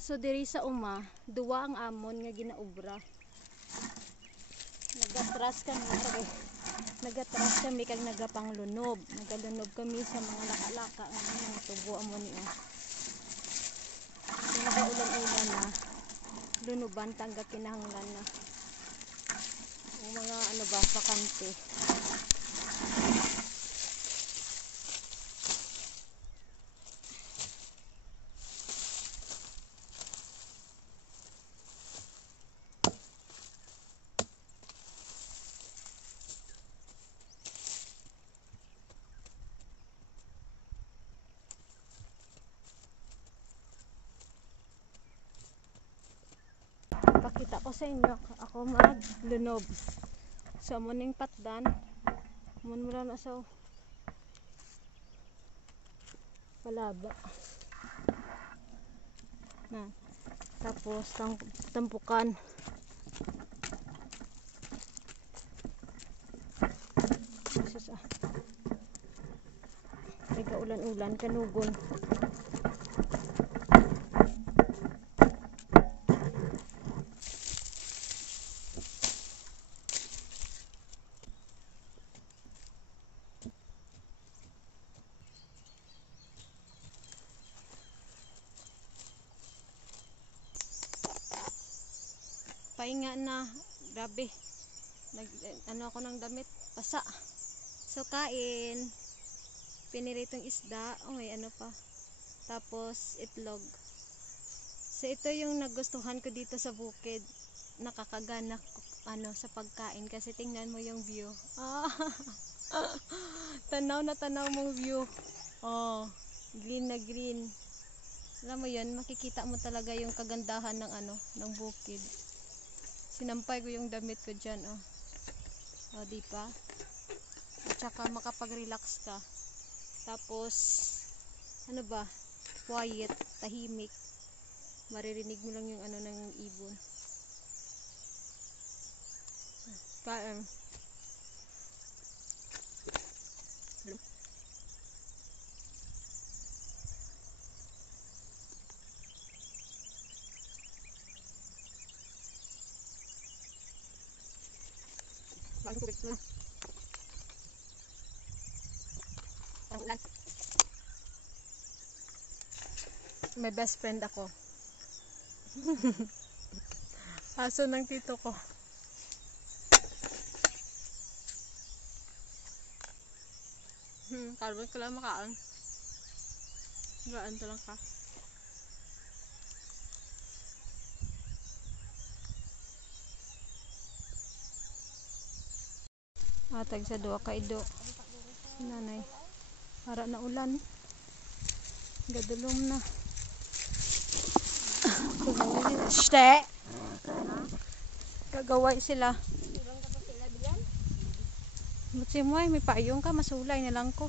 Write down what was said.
So diri sa uma, duwa ang amon nga ginaubra. Nagatras kami kag nagapanglunob. Nagalunob kami sa mga laka-laka nga mga tubo amon niya. So nagaulan-ulan na, lunuban tangga kinahanglan na. Yung mga ano ba, bakante. Pakita ko sa inyo ako maglunob. So muning patdan, mun mula na sa palaba. Na. Tapos tampukan. May kaulan-ulan kanugon. Pahinga na, grabe. Ano ako ng damit, pasa. So kain, piniritong isda, may ano pa. Tapos itlog. So ito yung nagustuhan ko dito sa bukid. Nakakagana ano sa pagkain kasi tingnan mo yung view. Tanaw na tanaw mong view. Oh, green na green. Alam mo yun, makikita mo talaga yung kagandahan ng ano, ng bukid. Sinampay ko yung damit ko dyan, oh. Oh, di ba? At saka makapag-relax ka. Tapos, ano ba? Quiet, tahimik. Maririnig mo lang yung ano ng ibon. Kain. May best friend ako. Aso ng tito ko. Karbon ko lang makaan. Gaan to lang ka. Atag sa duwa ka ido. Nanay. Para na ulan. Gadulom na. Shte! Gagaway sila. Buti mo ay may payong ka. Masulay na lang ko.